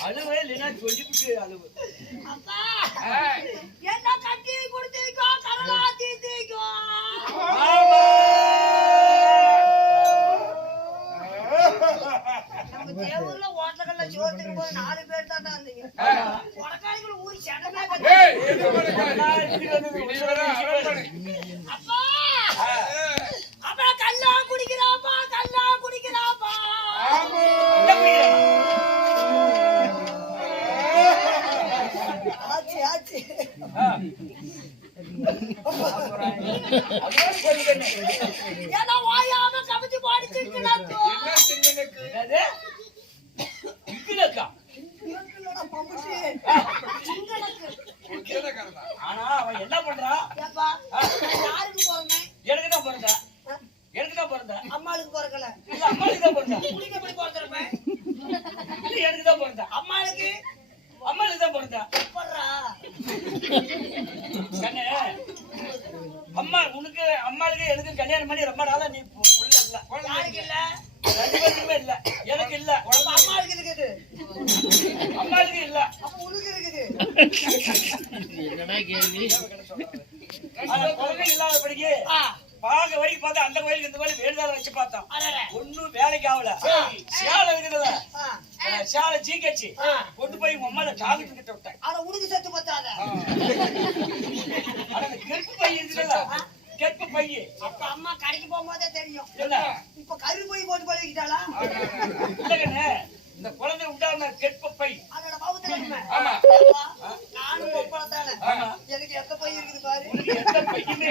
அழுவே இல்லைன்னா சொல்லிவிட்டு அழுவு என்ன கட்டி தீத்தீங்கோ ஆமா நம்ம தேவூர்ல ஹோட்டல்கள்ல சோத்துக்கு நாலு பேர் தான் இருந்தீங்க ஊர் ஆச்சு ஆச்சு. ஏன்னா வாயாம கவிச்சு. கேதக்காரனா? ஆனா அவன் என்ன பண்றான் யாருக்கு போறேன் எனக்கு தான் பிறந்தேன் எனக்கு தான் பிறந்தேன் அம்மாளுக்கு பிறக்கல. இல்ல அம்மாளுக்கு தான் பிறந்தேன் குடிக்க எப்படி பிறந்திருப்பேன்? எனக்கு தான் பிறந்தேன் அம்மாளுக்கு. அம்மாளுக்கு தான் எப்பட்றா கண்ணு அம்மா உனக்கு அம்மாளுக்கு எனக்கு கல்யாணம் பண்ணி ரொம்ப நாளா நீ பு- புள்ள இல்ல. யாருக்கு இல்ல? ரெண்டு பேருக்குமே இல்ல. எனக்கு இல்ல. அப்ப அம்மாளுக்கு இருக்குது அம்மாளுக்கு இல்ல. அப்ப உனக்கு இருக்குது குழந்தை இல்லாதபடிக்கு ஆ, பாக வரைக்கும் பார்த்தா அந்த கோயிலுக்கு இந்த கோயில் வேண்டுதல் வச்சு பார்த்தோம். அடடே. ஒண்ணும் வேலைக்கு ஆகல. சேலை அஹ் சேலை சீக்கச்சு ஆ. கொண்டு போய் அம்மால டாக்டர் கிட்ட விட்டேன். ஆனா உனக்கு செத்து பத்தாத. கெருப்பு பை இருக்குதுல்ல கெருப்பு பை. அப்ப அம்மா கடைக்கு போகும்போதே தெரியும். இப்ப கரு போய் போட்டு பழகிட்டாளா இல்லைங்கண்ணே இந்த குழந்தை உண்டான கெருப்பு பை. ஆமா. நானும் பொம்பளைத்தானே. ஆமா. எனக்கு எந்த பை இருக்குது பாரு. எந்த பையுமே.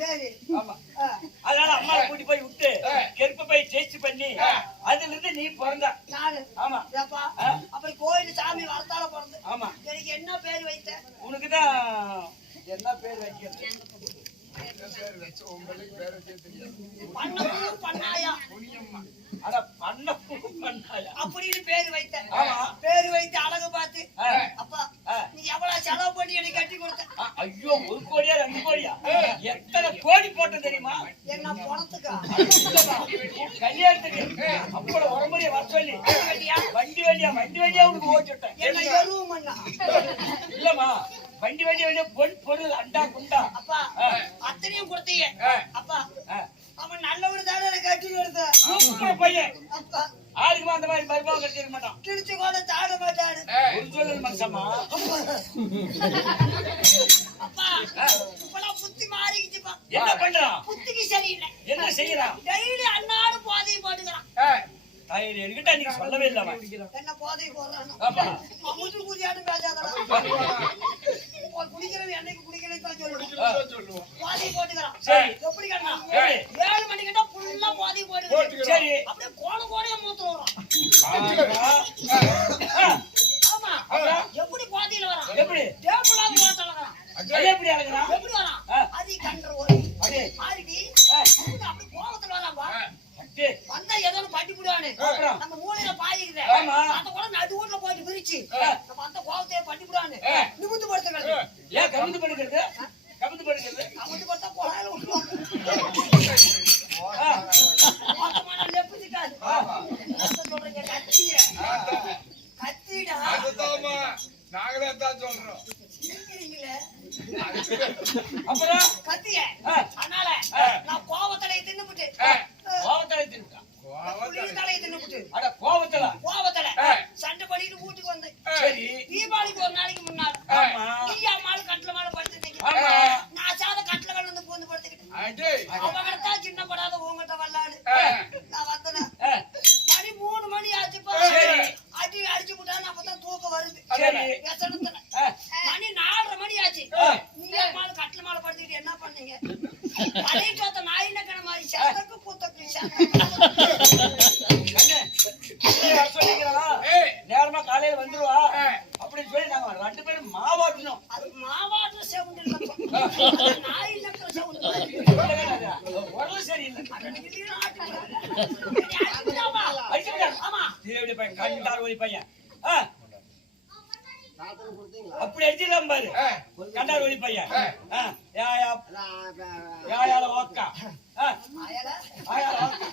சரி. ஆமா ஆ, அதனால அம்மா கூட்டி போய் விட்டு கெருப்பு பை டேஸ்ட் பண்ணி அதுல இருந்து நீ பிறந்த நானு ஆமா ஏப்பா ஆ. அப்படி கோயில் சாமி வரத்தால பிறந்து ஆமா எனக்கு என்ன பேர் வைத்த உனக்கு தான் என்ன பேர் வைக்கிறது என்ன பேர் வச்சு உங்களுக்கு பேரை தெரியும் பண்ணப்பூ பண்ணாயா புனியம்மா அட பண்ண பண்ணாயா அப்படின்னு பேர் வைத்த. பேர் வைத்து அழகு பார்த்து. அப்பா. நீ எவ்வளவு செலவு பண்ணி எனக்கு கட்டி கொடுத்த? ஐயோ ஒரு கோடியா ரெண்டு கோடியா? எத்தனை கோடி போட்ட தெரியுமா? என்ன பணத்துக்கா? கல்யாணத்துக்கு வர சொல்லி. வண்டி வண்டியா வண்டி வண்டியா உனக்கு ஓட்டிட்டேன் என்ன எருவும் பண்ணா இல்லம்மா வண்டி வண்டி வண்டியா பொன் பொருள் அண்டா குண்டா. அப்பா. அத்தனையும் கொடுத்தீங்க. அப்பா. அவன் நல்லவர் தானே கட்டி கொடுத்த? சூப்பர் பையன். அப்பா. அந்த மாதிரி மருமகன் கிடைச்சிருக்க மாட்டான். திருச்சி கூட தாட மாட்டாரு. ஏய், ஒரு சொல்லல் மனுஷமா அப்பா இப்பெல்லாம் புத்தி மாறிக்கிச்சுப்பா. என்ன பண்றான்? புத்திக்கு சரியில்லை. என்ன செய்யறான்? டெய்லி அன்னாடு போதை போட்டுக்கிறான். தாயிரி என்கிட்ட நீங்க சொல்லவே இல்ல அவன். என்ன போதை போடுறான்? குதியாட்டும் பேசாதடா. உன் குடிக்கிறவன் என்னைக்கு குடிக்கிறேன்னு தான் சொல்லுவான். குடிக்கிறதா சொல்லுவோம் போதை போட்டுக்கிறான். சரி. எப்படி கண்ணா அது எப்படி அழகுறான் எப்படி வரான்? ஆ. அது கண்ட ஒரு அடே ஆடிடி ஆ, அப்படி கோபத்துல வரான்பா அடே வந்தா ஏதோ பட்டி விடுவானு அப்புறம்? நம்ம மூலையில பாயிக்குது ஆமா. அந்த கூட நடு ஊர்ல போயிட்டு பிரிச்சு ஆ. நம்ம அந்த கோபத்தையே பட்டி விடுவானு ஆ. நிமிந்து படுத்துக்கிறது ஏன் கமுந்து படுக்கிறது? சொல்றோம். அப்புறம்? கத்திய. அதனால. நான் கோபத்தலையை தின்னுபிட்டு. ஆ. கோவத்தலை தின்னுட்டான் புள்ளி தலையை தின்னுபிட்டு. அட கோவத்தல. சண்டை பண்ணிட்டு வீட்டுக்கு வந்தேன். சரி. தீபாவளிக்கு ஒரு நாளைக்கு முன்னாள் ஆமா. நீ அம்மாளு கட்டில மேல படுத்துட்டீங்க ஆமா. நான் சாத கட்டில மேல வந்து பூந்து படுத்துக்கிட்டு அடே, அவங்கிட்ட தான் சின்ன படாத உங்ககிட்ட வரலான்னு மணி நாலரை மணி ஆச்சு. ஆ. நீ அம்மாளு கட்டில மேல படுத்துக்கிட்டு என்ன பண்ணீங்க? பழைய சோத்த நாய் நக்கிற மாதிரி? சதக்கு பூத்தக்கு கண்ணு, உள்ளே வர சொன்னீங்களா? ஏய், நேரமா காலையில வந்துருவா. ஆ. அப்படின்னு சொல்லி நாங்க ரெண்டு பேரும் மாவாட்டணும் அது மாவாட்டுற இல்லப்பா நாய் நக்கிற சவுண்ட். உடம்பு சரியில்லை. ஆமா. பையன்? கண்டார் ஒரு பையன். அப்படி அடிச்சிடலாம் பாரு கண்டார் ஒளி பையன். யாயா யாயால ஓக்கா ஆயால ஓக்கா